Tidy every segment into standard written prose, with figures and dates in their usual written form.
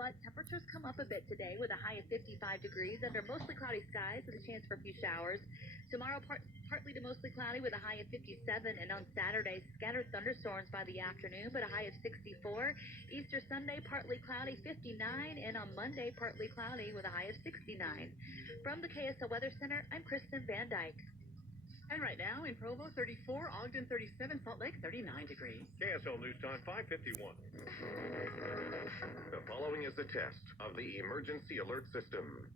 but temperatures come up a bit today with a high of 55 degrees under mostly cloudy skies with a chance for a few showers. Tomorrow, partly to mostly cloudy with a high of 57, and on Saturday, scattered thunderstorms by the afternoon, but a high of 64. Easter Sunday, partly cloudy, 59, and on Monday, partly cloudy with a high of 69. From the KSL Weather Center, I'm Kristen Van Dyke. And right now in Provo, 34, Ogden, 37, Salt Lake, 39 degrees. KSL News Time, 5:51. The following is a test of the emergency alert system.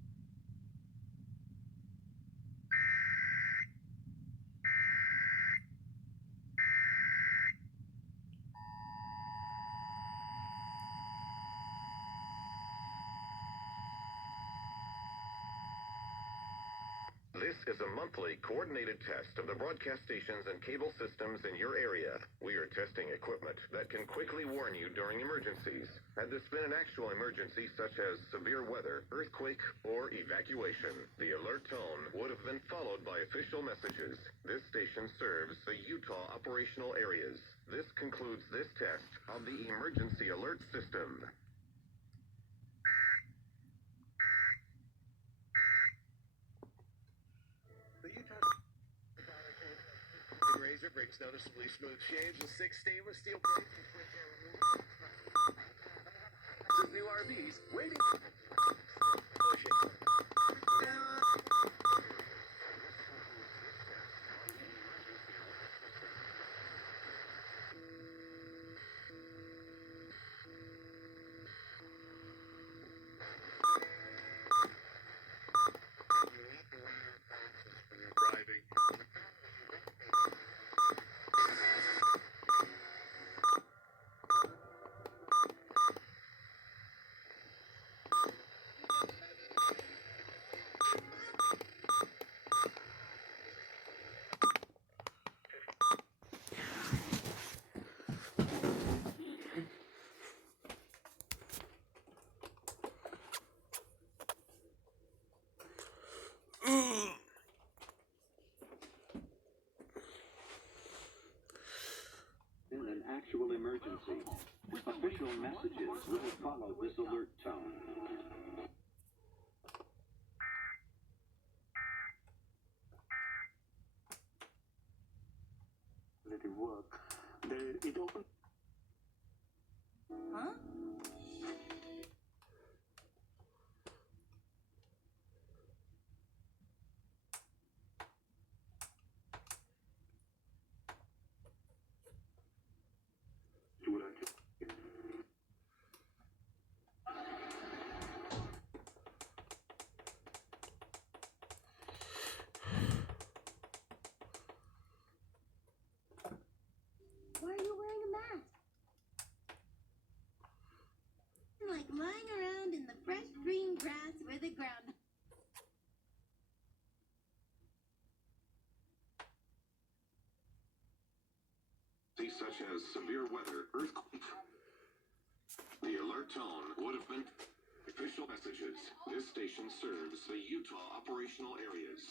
This is a monthly coordinated test of the broadcast stations and cable systems in your area. We are testing equipment that can quickly warn you during emergencies. Had this been an actual emergency such as severe weather, earthquake, or evacuation, the alert tone would have been followed by official messages. This station serves the Utah operational areas. This concludes this test of the emergency alert system. Razor brings noticeably smooth shaves with 6 stainless steel plates and quick air removal. Some new RVs waiting. Driving. In an actual emergency, official messages will follow this alert tone. Let it work. It opens. Huh? Why are you wearing a mask? Like lying around in the fresh green grass where the ground... Such as severe weather, earthquake. The alert tone would have been official messages. This station serves the Utah operational areas.